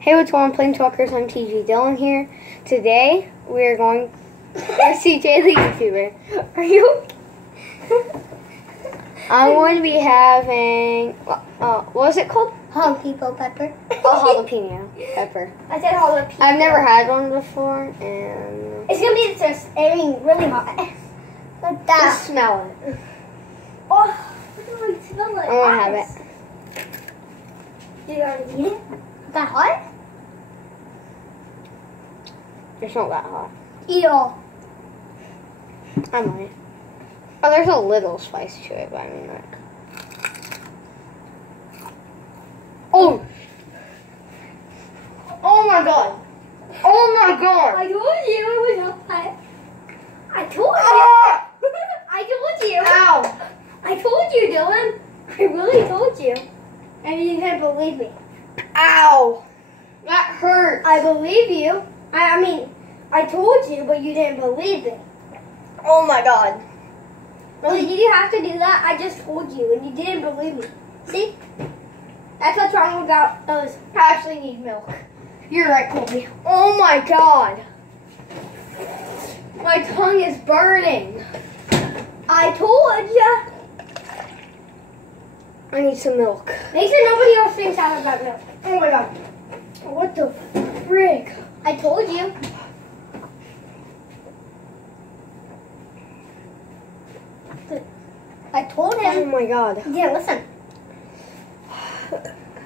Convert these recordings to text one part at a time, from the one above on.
Hey, what's going on, Plain Talkers? I'm TG Dylan here. Today, we're going to see CJ the YouTuber. Are you? I'm going to be having, what was it called? Jalapeno pepper. Jalapeno pepper. I said jalapeno. I've never had one before, and It's going to be just, really hot. Like that. just smell it. Oh, what do I smell like? I want to have it. Did you already eat it? Is that hot? It's not that hot. Eat it all. I might. Oh, there's a little spice to it, but I mean, like. Oh! Oh my god! Oh my god! I told you it was hot. I told you. Ah! I told you. Ow! I told you, Dylan. I really told you. And you didn't believe me. Ow! That hurt. I believe you. I mean, I told you, but you didn't believe me. Oh my god. Really, did you have to do that? I just told you, and you didn't believe me. See? That's what's wrong about those. I actually need milk. You're right, Colby. Oh my god. My tongue is burning. I told ya. I need some milk. Make sure nobody else thinks I have that milk. Oh my god. What the frig? I told you. I told Oh him. my god. Yeah, listen.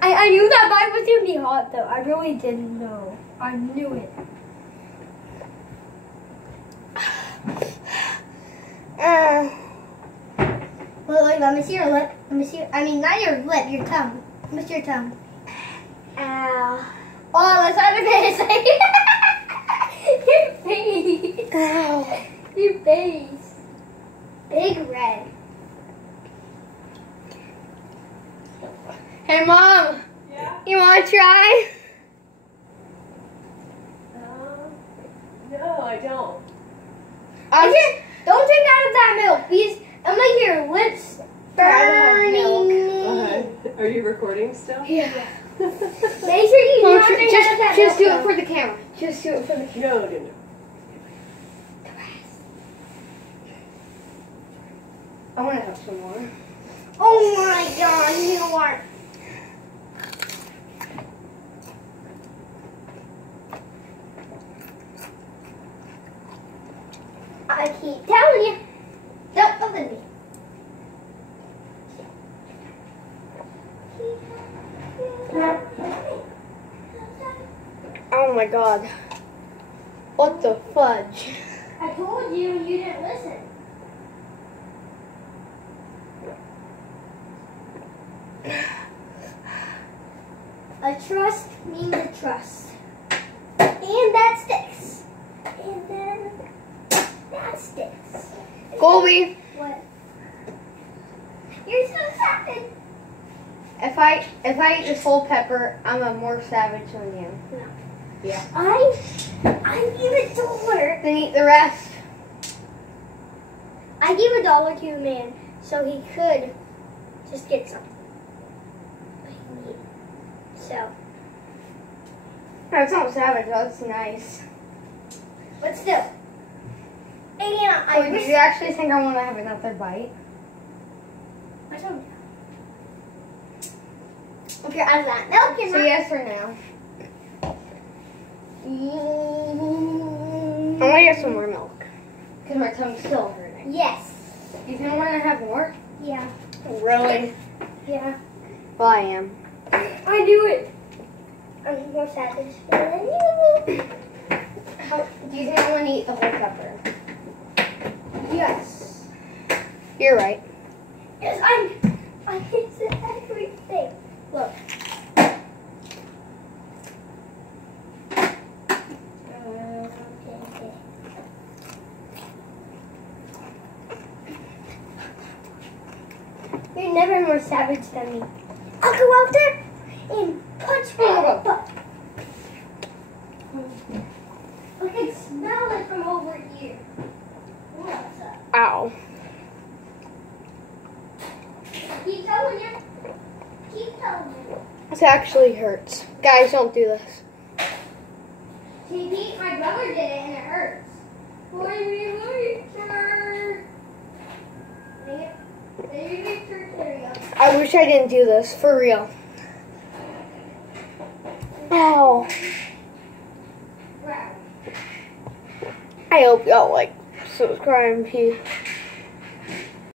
I knew that bite was going to be hot, though. I really didn't know. I knew it. Wait, let me see your lip. Let me see. I mean, not your lip, your tongue. Let me see your tongue. Ow. Oh, that's what I'm going to say. Your face. Ow. Your face. Big red. Hey, Mom. Yeah? You want to try? No, I don't. Don't drink out of that milk, please. I'm like your lips burning. Are you recording still? Yeah. Make sure you Well, don't drink out of that just do milk. it for the camera. Just do it for the camera. No. I want to have some more. Oh my god, you know what? I keep telling you. Don't believe me. Oh my god. What the fudge? I told you and you didn't listen. A trust means a trust. And that sticks. And then that sticks. Colby, What? You're so savage. if I eat this whole pepper, I'm a more savage than you. No. Yeah. I give $1. Then eat the rest. I gave $1 to a man so he could just get some. So, That's not savage. That's nice. but still. And I Colby, do wish you actually think I want to have another bite? I told you. If you're out of that milk, you're So not. yes or no? I'm gonna get some more milk because my tongue's still hurting. Yes. You think I want to have more? Yeah. Really? Yeah. Well, I am. I knew it. I'm more savage than you. Do you think I want to eat the whole pepper? Yes. You're right. Yes, I can say everything. Look. You're never more savage than me. I'll go out there and punch you in the butt. I can smell it from over here. What's up? Ow. Keep telling you. Keep telling you. This actually hurts. Guys, don't do this. TV, my brother did it and it hurts. Baby nature. Baby nature area. I wish I didn't do this, for real. Oh. Wow. I hope y'all like, subscribe, and peace.